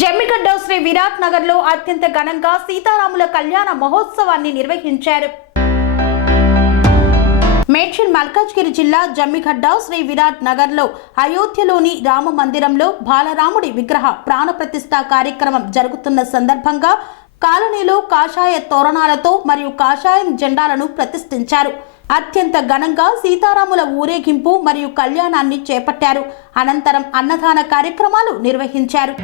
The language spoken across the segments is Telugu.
జమ్మిగడ్డ శ్రీ విరాట్ నగర్ లో అత్యంత ఘనంగా సీతారాముల కళ్యాణ మహోత్సవాన్ని నిర్వహించారు. మేడ్చల్ మల్కాజ్గిరి జిల్లా జమ్మిగడ్డ శ్రీ విరాట్ నగర్ లో అయోధ్యలోని రామ మందిరంలో బాలరాముడి విగ్రహ ప్రాణ ప్రతిష్ఠ కార్యక్రమం జరుగుతున్న సందర్భంగా కాలనీలో కాషాయ తోరణాలతో మరియు కాషాయం జెండాలను ప్రతిష్ఠించారు. అత్యంత ఘనంగా సీతారాముల ఊరేగింపు మరియు కళ్యాణాన్ని చేపట్టారు. అనంతరం అన్నదాన కార్యక్రమాలు నిర్వహించారు.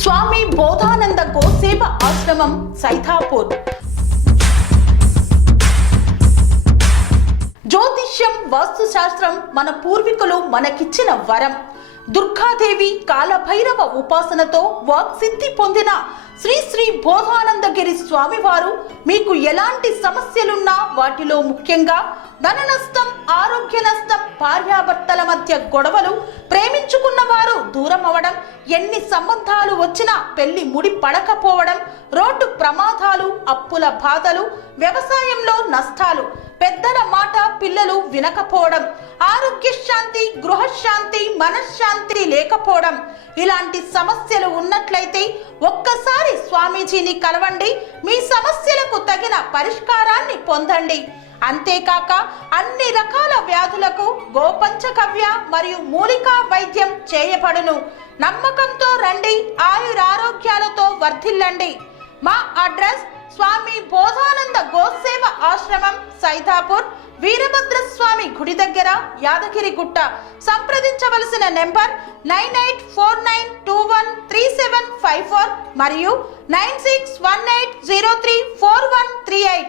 స్వామి బోధానంద గోసేవ ఆశ్రమం సైథాపూర్. జ్యోతిష్యం, వాస్తుశాస్త్రం మన పూర్వీకులు మనకిచ్చిన వరం. దుర్గాదేవి, కాలభైరవ ఉపాసనతో వాక్సిద్ధి పొందిన శ్రీ శ్రీ బోధానందగిరి స్వామివారు మీకు ఎలాంటి సమస్యలున్నా, వాటిలో ముఖ్యంగా ధన నష్టం, ఆరోగ్య నష్టం, భార్యాభర్తల మధ్య గొడవలు, ప్రేమించుకున్న వారు దూరం అవడం, ఎన్ని సంబంధాలు వచ్చినా పెళ్లి ముడి పడకపోవడం, రోడ్డు ప్రమాదాలు, అప్పుల బాధలు, వ్యవసాయంలో నష్టాలు, పెద్దల మాట పిల్లలు వినకపోవడం, ఆరోగ్య శాంతి, గృహశాంతి, మనశ్శాంతి లేకపోవడం, ఇలాంటి సమస్యలు ఉన్నట్లయితే ఒక్కసారి స్వామీజీని కలవండి. మీ సమస్యలకు తగిన పరిష్కారాన్ని పొందండి. అంతేకాక అన్ని రకాల వ్యాధులకు గోపంచకవ్య మరియు మూలికా వైద్యం చేయబడును. నమ్మకంతో రండి, ఆయురారోగ్యాలతో వర్ధిల్లండి. మా అడ్రస్ స్వామి బోధానంద గోసేవ ఆశ్రమం, సైథాపూర్, వీరభద్రస్వామి గుడి దగ్గర, యాదగిరిగుట్ట. సంప్రదించవలసిన నెంబర్ 9849213754 మరియు 9618034138.